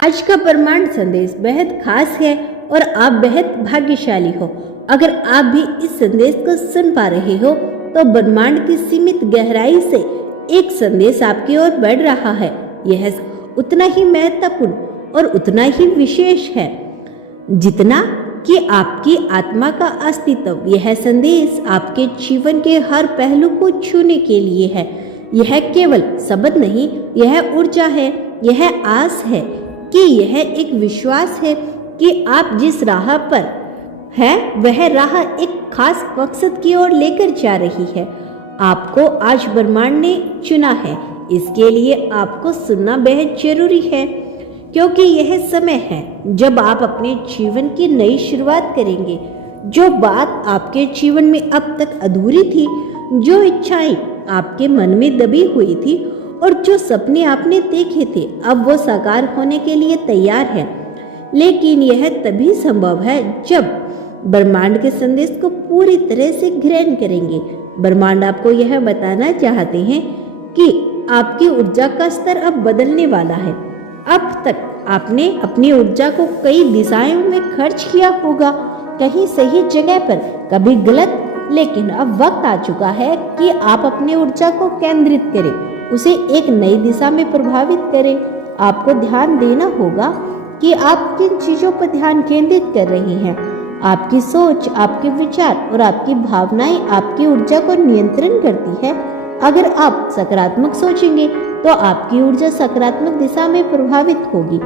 आज का ब्रह्मांड संदेश बेहद खास है और आप बेहद भाग्यशाली हो। अगर आप भी इस संदेश को सुन पा रहे हो तो ब्रह्मांड की सीमित गहराई से एक संदेश आपकी ओर बढ़ रहा है। यह उतना ही महत्वपूर्ण और उतना ही विशेष है जितना कि आपकी आत्मा का अस्तित्व। यह संदेश आपके जीवन के हर पहलू को छूने के लिए है। यह केवल शब्द नहीं, यह ऊर्जा है, यह आस है कि यह एक विश्वास है कि आप जिस राह पर है वह राह एक खास मकसद की ओर लेकर जा रही है। आपको आज ब्रह्मांड ने चुना है, इसके लिए आपको सुनना बेहद जरूरी है, क्योंकि यह समय है जब आप अपने जीवन की नई शुरुआत करेंगे। जो बात आपके जीवन में अब तक अधूरी थी, जो इच्छाएं आपके मन में दबी हुई थी और जो सपने आपने देखे थे, अब वो साकार होने के लिए तैयार है। लेकिन यह तभी संभव है जब ब्रह्मांड के संदेश को पूरी तरह से ग्रहण करेंगे। ब्रह्मांड आपको यह बताना चाहते हैं कि आपकी ऊर्जा का स्तर अब बदलने वाला है। अब तक आपने अपनी ऊर्जा को कई दिशाओं में खर्च किया होगा, कहीं सही जगह पर, कभी गलत, लेकिन अब वक्त आ चुका है कि आप अपनी ऊर्जा को केंद्रित करें, उसे एक नई दिशा में प्रभावित करें। आपको ध्यान देना होगा कि आप किन चीजों पर ध्यान केंद्रित कर रही हैं। आपकी सोच, आपके विचार और आपकी भावनाएं आपकी ऊर्जा को नियंत्रण करती है। अगर आप सकारात्मक सोचेंगे तो आपकी ऊर्जा सकारात्मक दिशा में प्रभावित होगी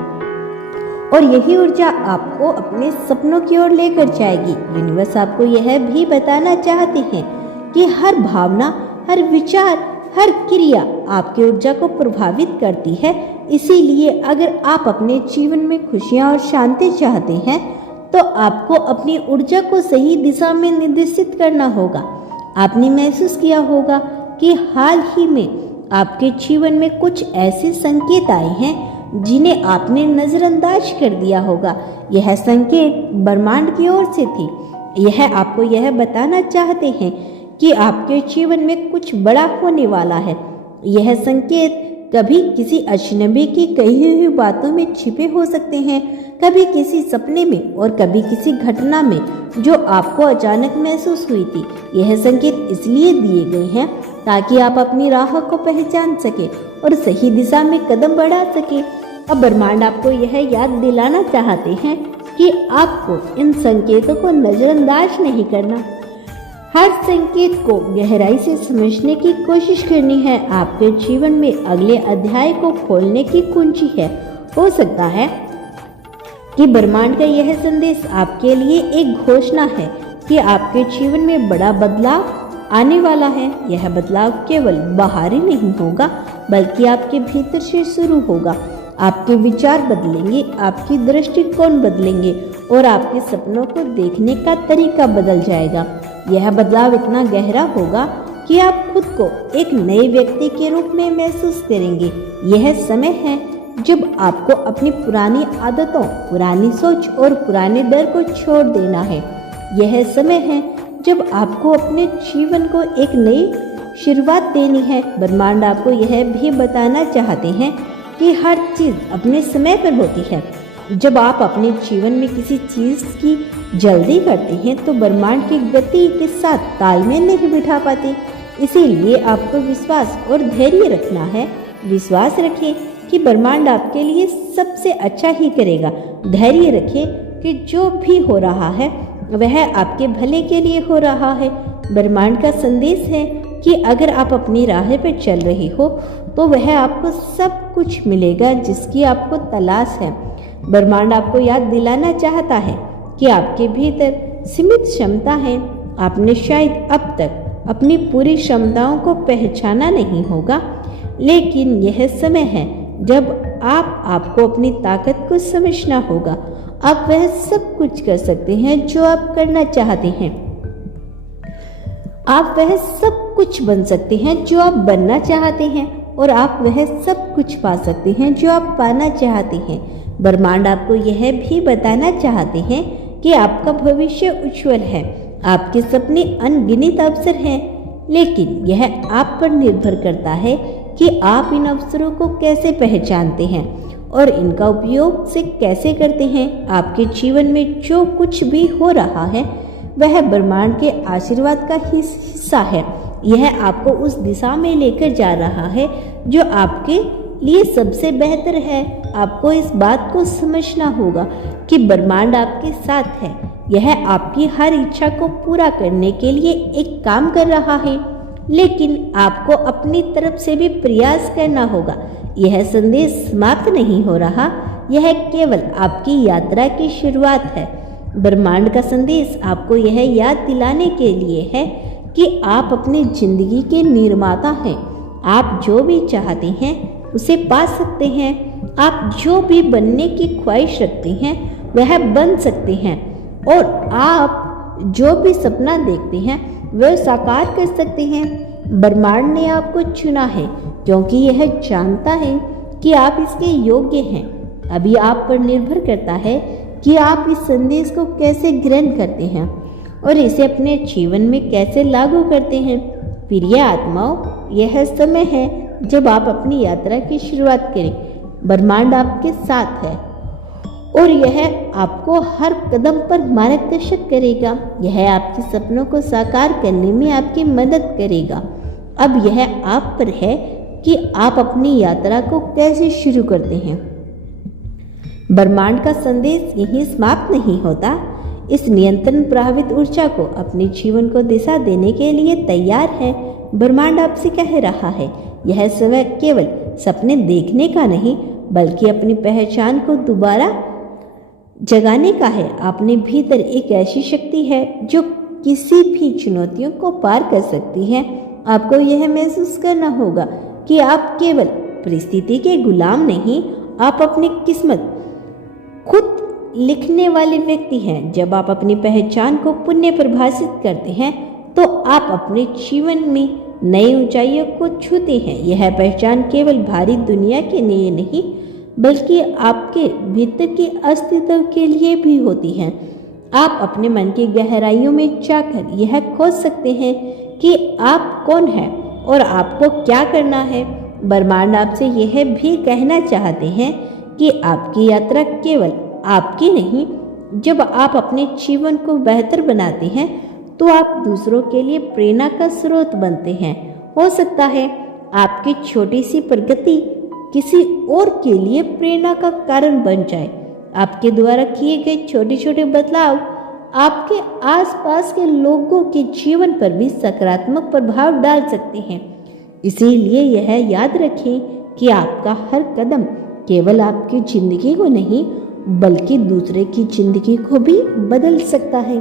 और यही ऊर्जा आपको अपने सपनों की ओर लेकर जाएगी। यूनिवर्स आपको यह भी बताना चाहते हैं कि हर भावना, हर विचार, हर क्रिया आपकी ऊर्जा को प्रभावित करती है। इसीलिए अगर आप अपने जीवन में खुशियां और शांति चाहते हैं तो आपको अपनी ऊर्जा को सही दिशा में निर्देशित करना होगा। आपने महसूस किया होगा कि हाल ही में आपके जीवन में कुछ ऐसे संकेत आए हैं जिन्हें आपने नजरअंदाज कर दिया होगा। यह संकेत ब्रह्मांड की ओर से थी। यह आपको यह बताना चाहते हैं कि आपके जीवन में कुछ बड़ा होने वाला है। यह संकेत कभी किसी अजनबी की कही हुई बातों में छिपे हो सकते हैं, कभी किसी सपने में और कभी किसी घटना में जो आपको अचानक महसूस हुई थी। यह संकेत इसलिए दिए गए हैं ताकि आप अपनी राह को पहचान सके और सही दिशा में कदम बढ़ा सके। अब ब्रह्मांड आपको यह याद दिलाना चाहते हैं कि आपको इन संकेतों को नजरअंदाज नहीं करना। हर संकेत को गहराई से समझने की कोशिश करनी है। आपके जीवन में अगले अध्याय को खोलने की कुंजी है। हो सकता है कि ब्रह्मांड का यह संदेश आपके लिए एक घोषणा है कि आपके जीवन में बड़ा बदलाव आने वाला है। यह बदलाव केवल बाहरी नहीं होगा, बल्कि आपके भीतर से शुरू होगा। आपके विचार बदलेंगे, आपकी दृष्टिकोण बदलेंगे और आपके सपनों को देखने का तरीका बदल जाएगा। यह बदलाव इतना गहरा होगा कि आप खुद को एक नए व्यक्ति के रूप में महसूस करेंगे। यह समय है जब आपको अपनी पुरानी आदतों, पुरानी सोच और पुराने डर को छोड़ देना है। यह समय है जब आपको अपने जीवन को एक नई शुरुआत देनी है। ब्रह्मांड आपको यह भी बताना चाहते हैं कि हर चीज़ अपने समय पर होती है। जब आप अपने जीवन में किसी चीज़ की जल्दी करते हैं तो ब्रह्मांड की गति के साथ तालमेल नहीं बिठा पाते। इसीलिए आपको विश्वास और धैर्य रखना है। विश्वास रखें कि ब्रह्मांड आपके लिए सबसे अच्छा ही करेगा। धैर्य रखें कि जो भी हो रहा है वह आपके भले के लिए हो रहा है। ब्रह्मांड का संदेश है कि अगर आप अपनी राह पर चल रही हो तो वह आपको सब कुछ मिलेगा जिसकी आपको तलाश है। ब्रह्मांड आपको याद दिलाना चाहता है कि आपके भीतर सीमित क्षमता है। आपने शायद अब तक अपनी पूरी क्षमताओं को पहचाना नहीं होगा, लेकिन यह समय है जब आपको अपनी ताकत को समझना होगा। आप वह सब कुछ कर सकते हैं जो आप करना चाहते हैं। आप वह सब कुछ बन सकते हैं जो आप बनना चाहते हैं और आप वह सब कुछ पा सकते हैं जो आप पाना चाहते हैं। ब्रह्मांड आपको यह भी बताना चाहते हैं कि आपका भविष्य उज्जवल है। आपके सपने अनगिनत अवसर हैं, लेकिन यह आप पर निर्भर करता है कि आप इन अवसरों को कैसे पहचानते हैं और इनका उपयोग से कैसे करते हैं। आपके जीवन में जो कुछ भी हो रहा है वह ब्रह्मांड के आशीर्वाद का हिस्सा है। यह आपको उस दिशा में लेकर जा रहा है जो आपके लिए सबसे बेहतर है। आपको इस बात को समझना होगा कि ब्रह्मांड आपके साथ है। यह आपकी हर इच्छा को पूरा करने के लिए एक काम कर रहा है, लेकिन आपको अपनी तरफ से भी प्रयास करना होगा। यह संदेश समाप्त नहीं हो रहा, यह केवल आपकी यात्रा की शुरुआत है। ब्रह्मांड का संदेश आपको यह याद दिलाने के लिए है कि आप अपनी जिंदगी के निर्माता हैं। आप जो भी चाहते हैं उसे पा सकते हैं। आप जो भी बनने की ख्वाहिश रखते हैं वह बन सकते हैं, और आप जो भी सपना देखते हैं वह साकार कर सकते हैं। ब्रह्मांड ने आपको चुना है क्योंकि यह जानता है कि आप इसके योग्य हैं। अभी आप पर निर्भर करता है कि आप इस संदेश को कैसे ग्रहण करते हैं और इसे अपने जीवन में कैसे लागू करते हैं। प्रिय आत्माओं, यह समय है जब आप अपनी यात्रा की शुरुआत करें। ब्रह्मांड आपके साथ है और यह आपको हर कदम पर मार्गदर्शन करेगा। यह आपके सपनों को साकार करने में आपकी मदद करेगा। अब यह आप पर है कि आप अपनी यात्रा को कैसे शुरू करते हैं। ब्रह्मांड का संदेश यहीं समाप्त नहीं होता। इस नियंत्रण प्रभावित ऊर्जा को अपने जीवन को दिशा देने के लिए तैयार है। ब्रह्मांड आपसे कह रहा है, यह समय केवल सपने देखने का नहीं बल्कि अपनी पहचान को दोबारा जगाने का है। अपने भीतर एक ऐसी शक्ति है जो किसी भी चुनौतियों को पार कर सकती है। आपको यह महसूस करना होगा कि आप केवल परिस्थिति के गुलाम नहीं, आप अपनी किस्मत खुद लिखने वाले व्यक्ति हैं। जब आप अपनी पहचान को पुण्य परिभाषित करते हैं तो आप अपने जीवन में नई ऊंचाइयों को छूते हैं। यह पहचान केवल भारी दुनिया के लिए नहीं बल्कि आपके भीतर के अस्तित्व के लिए भी होती है। आप अपने मन की गहराइयों में जाकर यह खोज सकते हैं कि आप कौन हैं और आपको क्या करना है। ब्रह्मांड आपसे यह भी कहना चाहते हैं कि आपकी यात्रा केवल आपकी नहीं। जब आप अपने जीवन को बेहतर बनाते हैं तो आप दूसरों के लिए प्रेरणा का स्रोत बनते हैं। हो सकता है आपकी छोटी सी प्रगति किसी और के लिए प्रेरणा का कारण बन जाए। आपके द्वारा किए गए छोटे छोटे बदलाव आपके आसपास के लोगों के जीवन पर भी सकारात्मक प्रभाव डाल सकते हैं। इसीलिए यह याद रखें कि आपका हर कदम केवल आपकी जिंदगी को नहीं बल्कि दूसरे की जिंदगी को भी बदल सकता है।